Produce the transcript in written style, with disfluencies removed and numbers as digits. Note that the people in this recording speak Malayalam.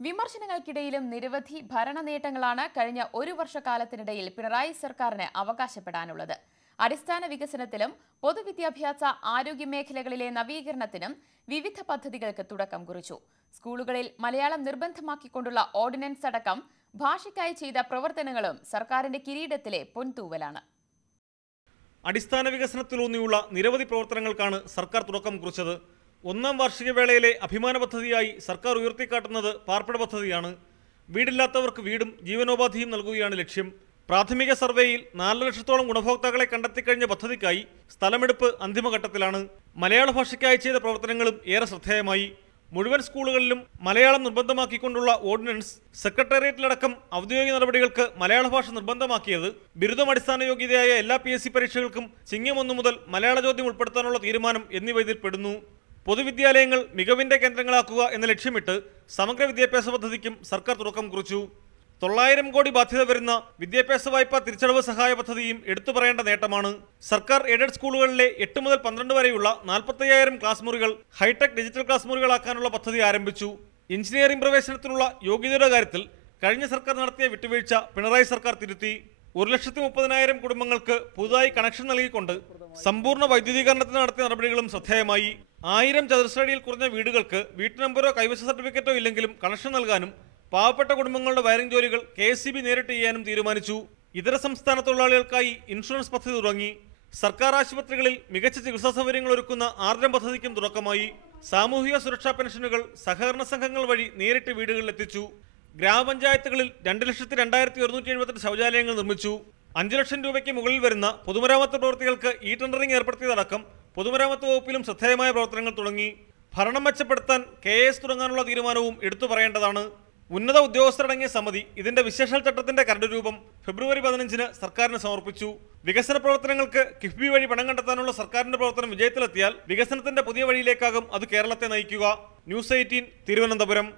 വിമർശനങ്ങൾക്കിടയിലും നിരവധി ഭരണ നേട്ടങ്ങളാണ് കഴിഞ്ഞ ഒരു വർഷക്കാലത്തിനിടയിൽ പിണറായി സർക്കാരിന് അവകാശപ്പെടാനുള്ളത്. അടിസ്ഥാന വികസനത്തിലും പൊതുവിദ്യാഭ്യാസ ആരോഗ്യ മേഖലകളിലെ നവീകരണത്തിനും വിവിധ പദ്ധതികൾക്ക് തുടക്കം കുറിച്ചു. സ്കൂളുകളിൽ മലയാളം നിർബന്ധമാക്കിക്കൊണ്ടുള്ള ഓർഡിനൻസ് അടക്കം ഭാഷയ്ക്കായി ചെയ്ത പ്രവർത്തനങ്ങളും സർക്കാരിന്റെ കിരീടത്തിലെ പൊൻതൂവലാണ്. അടിസ്ഥാന വികസനത്തിലൂന്നിയുള്ള നിരവധി പ്രവർത്തനങ്ങൾക്കാണ് സർക്കാർ തുടക്കം കുറിച്ചത്. ഒന്നാം വാർഷിക വേളയിലെ അഭിമാന പദ്ധതിയായി സർക്കാർ ഉയർത്തിക്കാട്ടുന്നത് പാർപ്പിട പദ്ധതിയാണ്. വീടില്ലാത്തവർക്ക് വീടും ജീവനോപാധിയും നൽകുകയാണ് ലക്ഷ്യം. പ്രാഥമിക സർവേയിൽ 4 ലക്ഷത്തോളം ഗുണഭോക്താക്കളെ കണ്ടെത്തിക്കഴിഞ്ഞ പദ്ധതിക്കായി സ്ഥലമെടുപ്പ് അന്തിമഘട്ടത്തിലാണ്. മലയാള ഭാഷയ്ക്കായി ചെയ്ത പ്രവർത്തനങ്ങളും ഏറെ ശ്രദ്ധേയമായി. മുഴുവൻ സ്കൂളുകളിലും മലയാളം നിർബന്ധമാക്കിക്കൊണ്ടുള്ള ഓർഡിനൻസ്, സെക്രട്ടേറിയറ്റിലടക്കം ഔദ്യോഗിക നടപടികൾക്ക് മലയാള ഭാഷ നിർബന്ധമാക്കിയത്, ബിരുദം അടിസ്ഥാന യോഗ്യതയായ എല്ലാ PSC പരീക്ഷകൾക്കും ചിങ്ങം 1 മുതൽ മലയാള ചോദ്യം ഉൾപ്പെടുത്താനുള്ള തീരുമാനം എന്നിവ ഇതിൽ പെടുന്നു. പൊതുവിദ്യാലയങ്ങൾ മികവിന്റെ കേന്ദ്രങ്ങളാക്കുക എന്ന ലക്ഷ്യമിട്ട് സമഗ്ര വിദ്യാഭ്യാസ പദ്ധതിക്കും സർക്കാർ തുടക്കം കുറിച്ചു. 900 കോടി ബാധ്യത വരുന്ന വിദ്യാഭ്യാസ വായ്പാ തിരിച്ചടവ് സഹായ പദ്ധതിയും എടുത്തു പറയേണ്ട നേട്ടമാണ്. സർക്കാർ എയ്ഡഡ് സ്കൂളുകളിലെ 8 മുതൽ 12 വരെയുള്ള 45,000 ക്ലാസ് മുറികൾ ഹൈടെക് ഡിജിറ്റൽ ക്ലാസ് മുറികളാക്കാനുള്ള പദ്ധതി ആരംഭിച്ചു. എഞ്ചിനീയറിംഗ് പ്രവേശനത്തിനുള്ള യോഗ്യതയുടെ കാര്യത്തിൽ കഴിഞ്ഞ സർക്കാർ നടത്തിയ വിട്ടുവീഴ്ച പിണറായി സർക്കാർ തിരുത്തി. 1,30,000 കുടുംബങ്ങൾക്ക് പുതുതായി കണക്ഷൻ നൽകിക്കൊണ്ട് സമ്പൂർണ്ണ വൈദ്യുതീകരണത്തിന് നടത്തിയ നടപടികളും ശ്രദ്ധേയമായി. 1000 ചതുരശ്രടിയിൽ കുറഞ്ഞ വീടുകൾക്ക് വീട്ടു നമ്പരോ കൈവശ സർട്ടിഫിക്കറ്റോ ഇല്ലെങ്കിലും കണക്ഷൻ നൽകാനും പാവപ്പെട്ട കുടുംബങ്ങളുടെ വയറിംഗ് ജോലികൾ KSEB നേരിട്ട് ചെയ്യാനും തീരുമാനിച്ചു. ഇതര സംസ്ഥാന തൊഴിലാളികൾക്കായി ഇൻഷുറൻസ് പദ്ധതി തുടങ്ങി. സർക്കാർ ആശുപത്രികളിൽ മികച്ച ചികിത്സാ സൗകര്യങ്ങൾ ഒരുക്കുന്ന ആർദ്രം പദ്ധതിക്കും തുടക്കമായി. സാമൂഹിക സുരക്ഷാ പെൻഷനുകൾ സഹകരണ സംഘങ്ങൾ വഴി നേരിട്ട് വീടുകളിൽ എത്തിച്ചു. ഗ്രാമപഞ്ചായത്തുകളിൽ 2,02,178 ശൗചാലയങ്ങൾ നിർമ്മിച്ചു. 5 ലക്ഷം രൂപയ്ക്ക് മുകളിൽ വരുന്ന പൊതുമരാമത്ത് പ്രവൃത്തികൾക്ക് ടെൻഡറിംഗ് ഏർപ്പെടുത്തിയതടക്കം പൊതുമരാമത്ത് വകുപ്പിലും ശ്രദ്ധേയമായ പ്രവർത്തനങ്ങൾ തുടങ്ങി. ഭരണം മെച്ചപ്പെടുത്താൻ KS തുടങ്ങാനുള്ള തീരുമാനവും എടുത്തു പറയേണ്ടതാണ്. ഉന്നത ഉദ്യോഗസ്ഥരടങ്ങിയ സമിതി ഇതിന്റെ വിശേഷാൽ ചട്ടത്തിന്റെ കരട് രൂപം ഫെബ്രുവരി 15-ന് സർക്കാരിന് സമർപ്പിച്ചു. വികസന പ്രവർത്തനങ്ങൾക്ക് കിഫ്ബി വഴി പണം കണ്ടെത്താനുള്ള സർക്കാരിന്റെ പ്രവർത്തനം വിജയത്തിലെത്തിയാൽ വികസനത്തിന്റെ പുതിയ വഴിയിലേക്കാകും അത് കേരളത്തെ നയിക്കുക. ന്യൂസ് 18 തിരുവനന്തപുരം.